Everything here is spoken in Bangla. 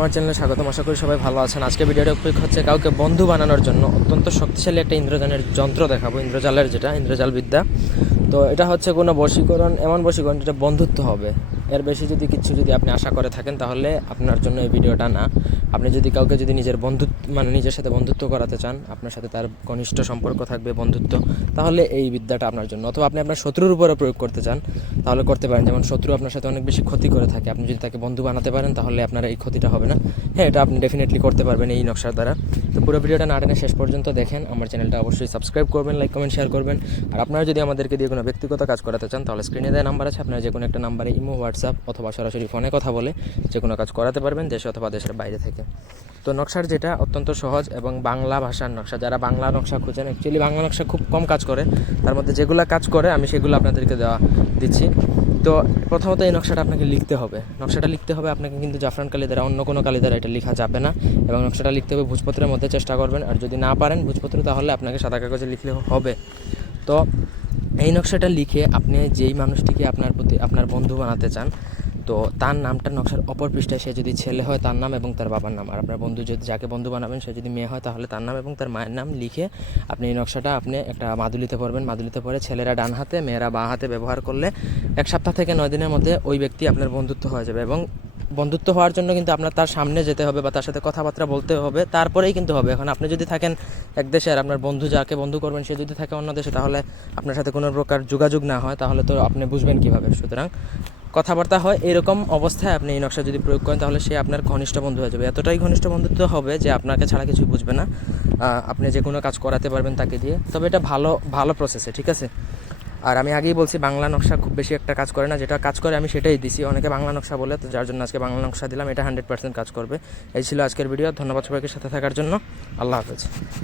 আমার চ্যানেলে স্বাগতম, আশা করি সবাই ভালো আছেন। আজকে ভিডিওটা উপযোগ হচ্ছে কাউকে বন্ধু বানানোর জন্য অত্যন্ত শক্তিশালী একটা ইন্দ্রজানের যন্ত্র দেখাবো, ইন্দ্রজালের যেটা ইন্দ্রজাল বিদ্যা তো এটা হচ্ছে কোনো বশীকরণ, এমন বশীকরণ যেটা বন্ধুত্ব হবে। এর বেশি যদি কিছু যদি আপনি আশা করে থাকেন, তাহলে আপনার জন্য এই ভিডিওটা না। আপনি যদি কাউকে যদি নিজের বন্ধুত্ব মানে নিজের সাথে বন্ধুত্ব করাতে চান, আপনার সাথে তার ঘনিষ্ঠ সম্পর্ক থাকবে, বন্ধুত্ব, তাহলে এই বিদ্যাটা আপনার জন্য। অথবা আপনি আপনার শত্রুর উপরে প্রয়োগ করতে চান, তাহলে করতে পারেন। যেমন শত্রু আপনার সাথে অনেক বেশি ক্ষতি করে থাকে। আপনি যদি তাকে বন্ধু বানাতে পারেন, তাহলে আপনার এই ক্ষতিটা হবে না। হ্যাঁ এটা আপনি ডেফিনেটলি করতে পারবেন এই নকশার দ্বারা। তো পুরো ভিডিওটা না টেনে শেষ পর্যন্ত দেখেন। আমার চ্যানেলটা অবশ্যই সাবস্ক্রাইব করবেন লাইক কমেন্ট শেয়ার করবেন। আর আপনারা যদি আমাদেরকে দিয়ে কোনো ব্যক্তিগত কাজ করাতে চান, তাহলে স্ক্রিনে দেওয়া নাম্বার আছে। আপনারা যে কোনো একটা নাম্বারে ইমো হোয়াটসঅ্যাপ অথবা সরাসরি ফোনে কথা বলে যে কোনো কাজ করাতে পারবেন দেশে অথবা দেশের বাইরে থেকে। তো নকশার যেটা অত্যন্ত সহজ এবং বাংলা ভাষার নকশা, যারা বাংলা নকশা খুঁজেন অ্যাকচুয়ালি বাংলা নকশা খুব কম কাজ করে, তার মধ্যে যেগুলো কাজ করে আমি সেগুলো আপনাদেরকে দেওয়া দিচ্ছি। তো প্রথমত এই নকশাটা আপনাকে লিখতে হবে। নকশাটা লিখতে হবে, আপনাকে কিন্তু জাফরান কালি দ্বারা অন্য কোনো কালি দ্বারা এটা লেখা যাবে না। এবং নকশাটা লিখতে হবে ভোজপত্রের মধ্যে চেষ্টা করবেন। আর যদি না পারেন ভোজপত্র, তাহলে আপনাকে সাদা কাগজে লিখলে হবে। তো এই নকশাটা লিখে আপনি যেই মানুষটিকে আপনার প্রতি আপনার বন্ধু বানাতে চান, তো তার নামটা নকশার অপর পৃষ্ঠায় সে যদি ছেলে হয় তার নাম এবং তার বাবার নাম। আর আপনার বন্ধু যদি, যাকে বন্ধু বানাবেন সে যদি মেয়ে হয় তাহলে তার নাম এবং তার মায়ের নাম লিখে আপনি এই নকশাটা আপনি একটা মাদুলিতে পড়বেন মাদুলিতে পরে ছেলেরা ডান হাতে, মেয়েরা বাঁ হাতে ব্যবহার করলে এক সপ্তাহ থেকে নয় দিনের মধ্যে ওই ব্যক্তি আপনার বন্ধুত্ব হয়ে যাবে এবং বন্ধুত্ব হওয়ার জন্য কিন্তু আপনার তার সামনে যেতে হবে বা তার সাথে কথাবার্তা বলতে হবে। তারপরেই কিন্তু হবে। এখন আপনি যদি থাকেন এক দেশে আর আপনার বন্ধু যাকে বন্ধু করবেন সে যদি থাকে অন্য দেশে, তাহলে আপনার সাথে কোনো প্রকার যোগাযোগ না হয়। তাহলে তো আপনি বুঝবেন কীভাবে। সুতরাং কথাবার্তা হয় এরকম অবস্থায় আপনি এই নকশা যদি প্রয়োগ করেন, তাহলে সে আপনার ঘনিষ্ঠ বন্ধু হয়ে যাবে। এতটাই ঘনিষ্ঠ বন্ধুত্ব হবে যে আপনাকে ছাড়া কিছু বুঝবে না। আপনি যে কোনো কাজ করাতে পারবেন তাকে দিয়ে। তবে এটা ভালো ভালো প্রসেসে ঠিক আছে? আর আমি আগেই বলছি, বাংলা নকশা খুব বেশি একটা কাজ করে না। যেটা কাজ করে আমি সেটাই দিছি। অনেকে বাংলা নকশা বলে, তো যার জন্য আজকে বাংলা নকশা দিলাম, এটা হান্ড্রেড পার্সেন্ট কাজ করবে। এই ছিল আজকের ভিডিও ধন্যবাদ সবাইকে সাথে থাকার জন্য। আল্লাহ হাফেজ।